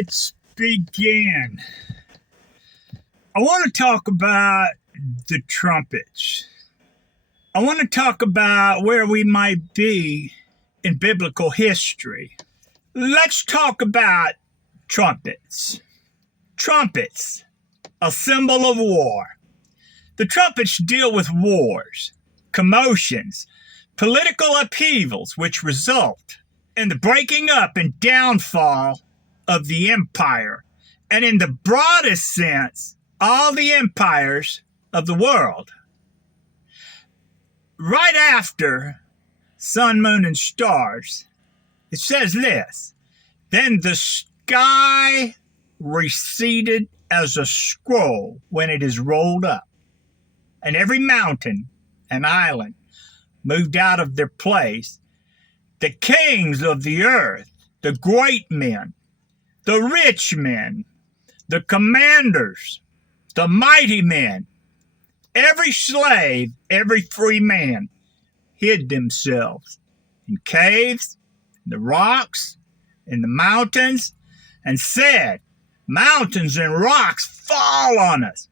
Let's begin. I want to talk about the trumpets. I want to talk about where we might be in biblical history. Let's talk about trumpets. Trumpets, a symbol of war. The trumpets deal with wars, commotions, political upheavals which result in the breaking up and downfall of the empire, and in the broadest sense, all the empires of the world. Right after sun, moon, and stars, it says this: then the sky receded as a scroll when it is rolled up, and every mountain and island moved out of their place. The kings of the earth, the great men, the rich men, the commanders, the mighty men, every slave, every free man, hid themselves in caves, in the rocks, in the mountains, and said, mountains and rocks, fall on us.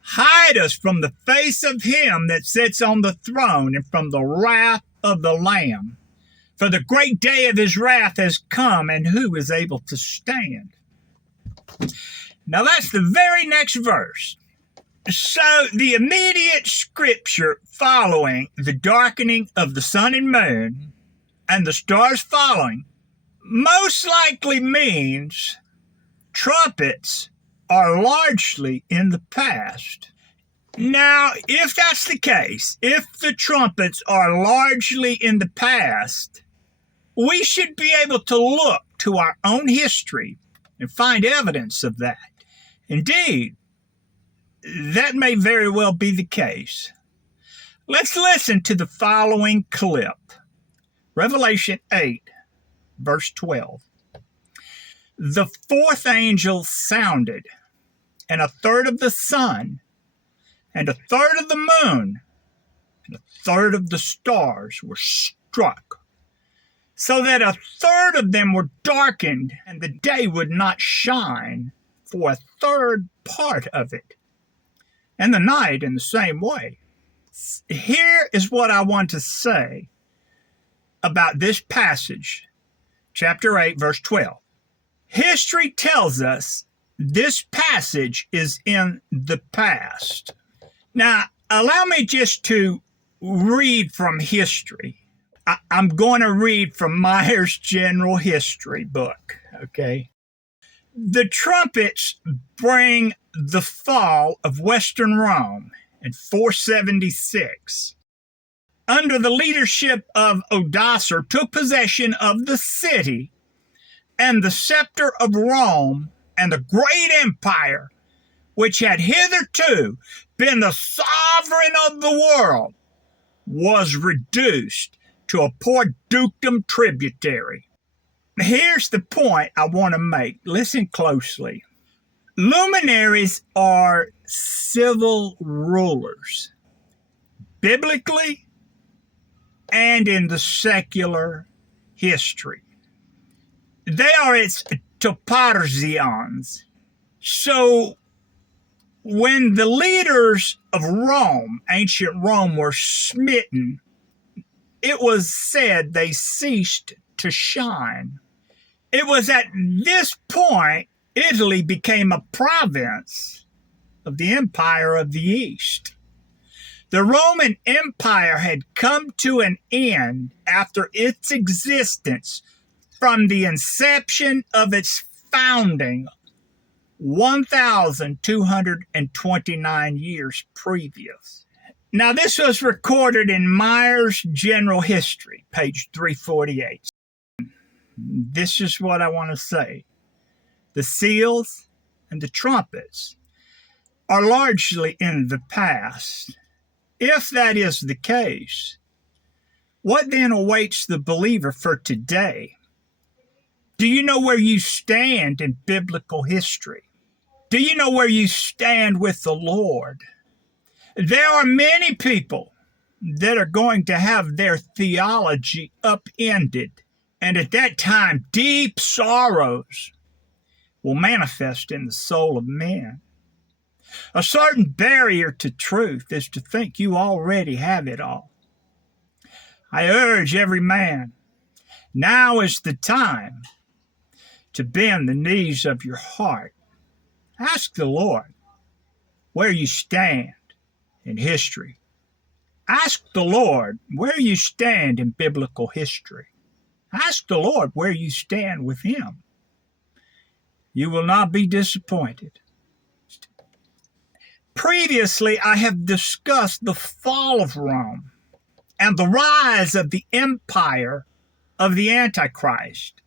Hide us from the face of him that sits on the throne and from the wrath of the Lamb. For the great day of his wrath has come, and who is able to stand? Now that's the very next verse. So the immediate scripture following the darkening of the sun and moon, and the stars following, most likely means trumpets are largely in the past. Now, if that's the case, if the trumpets are largely in the past, we should be able to look to our own history and find evidence of that. Indeed, that may very well be the case. Let's listen to the following clip. Revelation 8, verse 12. The fourth angel sounded, and a third of the sun, and a third of the moon, and a third of the stars were struck, so that a third of them were darkened, and the day would not shine for a third part of it, and the night in the same way. Here is what I want to say about this passage, chapter 8, verse 12. History tells us this passage is in the past. Now, allow me just to read from history. I'm going to read from Myers' General History book, okay? The trumpets bring the fall of Western Rome in 476. Under the leadership of Odoacer, took possession of the city, and the scepter of Rome and the great empire, which had hitherto been the sovereign of the world, was reduced to a poor dukedom tributary. Here's the point I want to make. Listen closely. Luminaries are civil rulers, biblically and in the secular history. They are its toparzions. So when the leaders of Rome, ancient Rome, were smitten, it was said they ceased to shine. It was at this point Italy became a province of the Empire of the East. The Roman Empire had come to an end after its existence from the inception of its founding 1,229 years previous. Now, this was recorded in Myers' General History, page 348. This is what I want to say. The seals and the trumpets are largely in the past. If that is the case, what then awaits the believer for today? Do you know where you stand in biblical history? Do you know where you stand with the Lord? There are many people that are going to have their theology upended, and at that time, deep sorrows will manifest in the soul of men. A certain barrier to truth is to think you already have it all. I urge every man, now is the time to bend the knees of your heart. Ask the Lord where you stand in history. Ask the Lord where you stand in biblical history. Ask the Lord where you stand with Him. You will not be disappointed. Previously, I have discussed the fall of Rome and the rise of the empire of the Antichrist.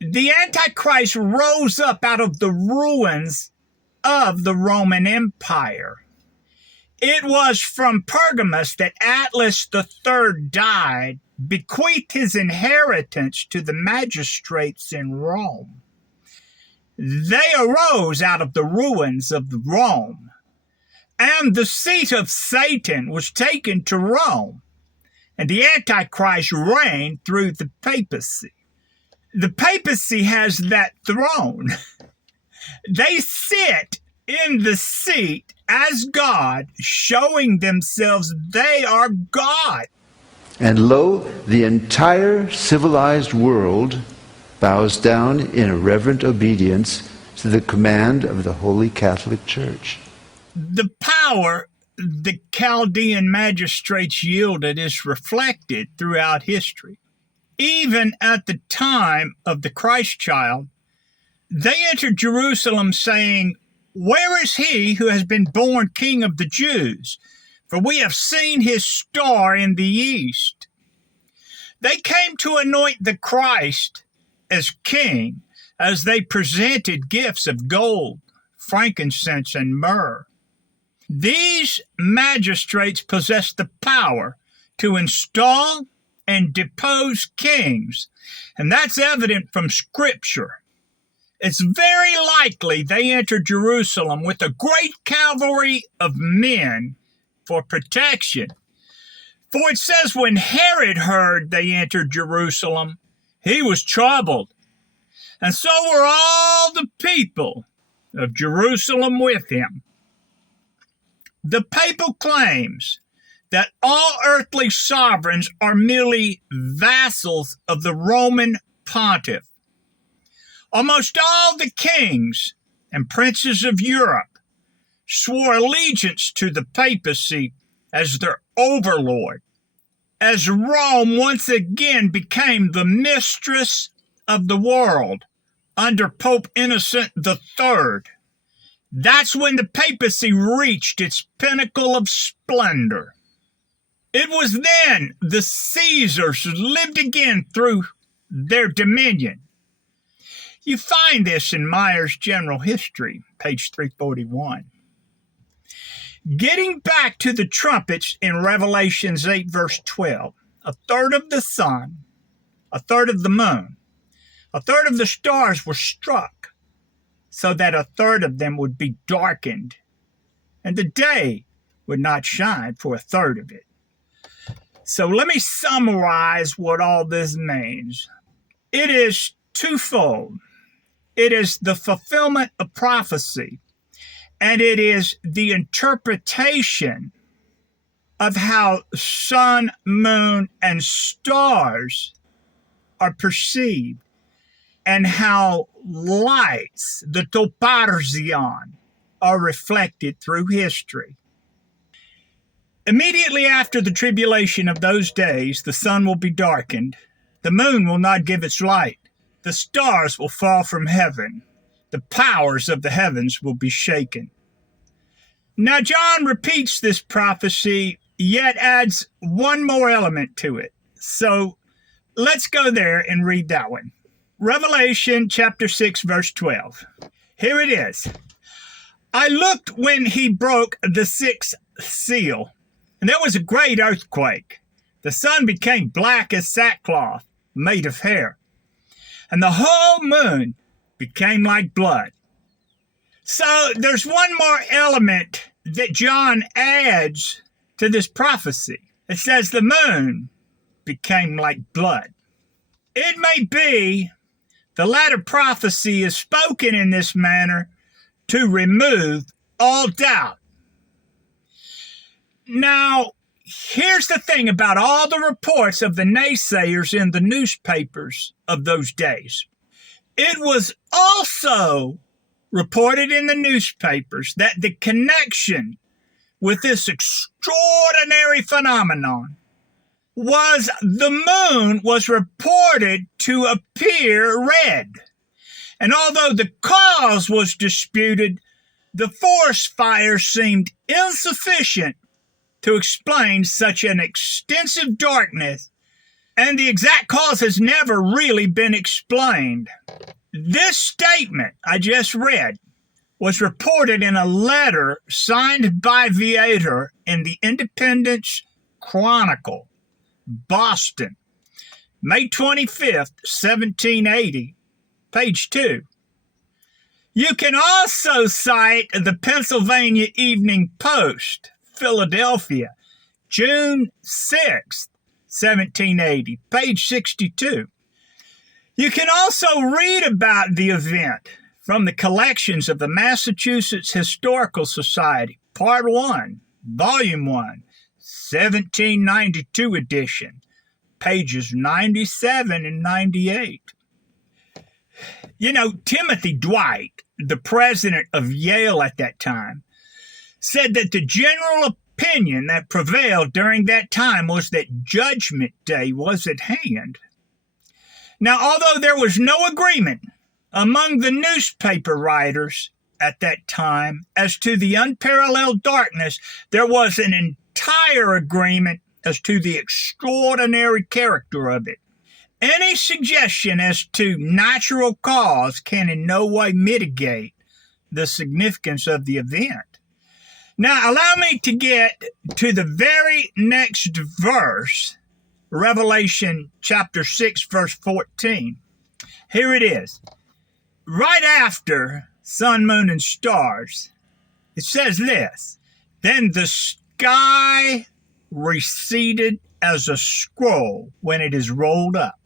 The Antichrist rose up out of the ruins of the Roman Empire. It was from Pergamus that Atlas III died, bequeathed his inheritance to the magistrates in Rome. They arose out of the ruins of Rome, and the seat of Satan was taken to Rome, and the Antichrist reigned through the papacy. The papacy has that throne. They sit in the seat as God, showing themselves they are God. And lo, the entire civilized world bows down in reverent obedience to the command of the Holy Catholic Church. The power the Chaldean magistrates yielded is reflected throughout history. Even at the time of the Christ child, they entered Jerusalem saying, "Where is he who has been born King of the Jews? For we have seen his star in the east." They came to anoint the Christ as king as they presented gifts of gold, frankincense, and myrrh. These magistrates possessed the power to install and depose kings, and that's evident from Scripture. It's very likely they entered Jerusalem with a great cavalry of men for protection. For it says when Herod heard they entered Jerusalem, he was troubled, and so were all the people of Jerusalem with him. The papal claims that all earthly sovereigns are merely vassals of the Roman pontiff. Almost all the kings and princes of Europe swore allegiance to the papacy as their overlord, as Rome once again became the mistress of the world under Pope Innocent III. That's when the papacy reached its pinnacle of splendor. It was then the Caesars lived again through their dominion. You find this in Meyer's General History, page 341. Getting back to the trumpets in Revelations 8, verse 12, a third of the sun, a third of the moon, a third of the stars were struck, so that a third of them would be darkened, and the day would not shine for a third of it. So let me summarize what all this means. It is twofold. It is the fulfillment of prophecy, and it is the interpretation of how sun, moon, and stars are perceived, and how lights, the toparzion, are reflected through history. Immediately after the tribulation of those days, the sun will be darkened, the moon will not give its light, the stars will fall from heaven, the powers of the heavens will be shaken. Now, John repeats this prophecy, yet adds one more element to it. So let's go there and read that one. Revelation chapter 6, verse 12. Here it is. I looked when he broke the sixth seal, and there was a great earthquake. The sun became black as sackcloth made of hair, and the whole moon became like blood. So there's one more element that John adds to this prophecy. It says the moon became like blood. It may be The latter prophecy is spoken in this manner to remove all doubt. Now, here's the thing about all the reports of the naysayers in the newspapers of those days. It was also reported in the newspapers that the connection with this extraordinary phenomenon was the moon was reported to appear red. And although the cause was disputed, the forest fire seemed insufficient to explain such an extensive darkness, and the exact cause has never really been explained. This statement I just read was reported in a letter signed by Viator in the Independence Chronicle, Boston, May 25th, 1780, page 2. You can also cite the Pennsylvania Evening Post, Philadelphia, June 6th, 1780, page 62. You can also read about the event from the collections of the Massachusetts Historical Society, Part 1, Volume 1, 1792 edition, pages 97 and 98. You know, Timothy Dwight, the president of Yale at that time, said that the general opinion that prevailed during that time was that Judgment Day was at hand. Now, although there was no agreement among the newspaper writers at that time as to the unparalleled darkness, there was an entire agreement as to the extraordinary character of it. Any suggestion as to natural cause can in no way mitigate the significance of the event. Now, allow me to get to the very next verse, Revelation chapter 6, verse 14. Here it is. Right after sun, moon, and stars, it says this, then the sky receded as a scroll when it is rolled up.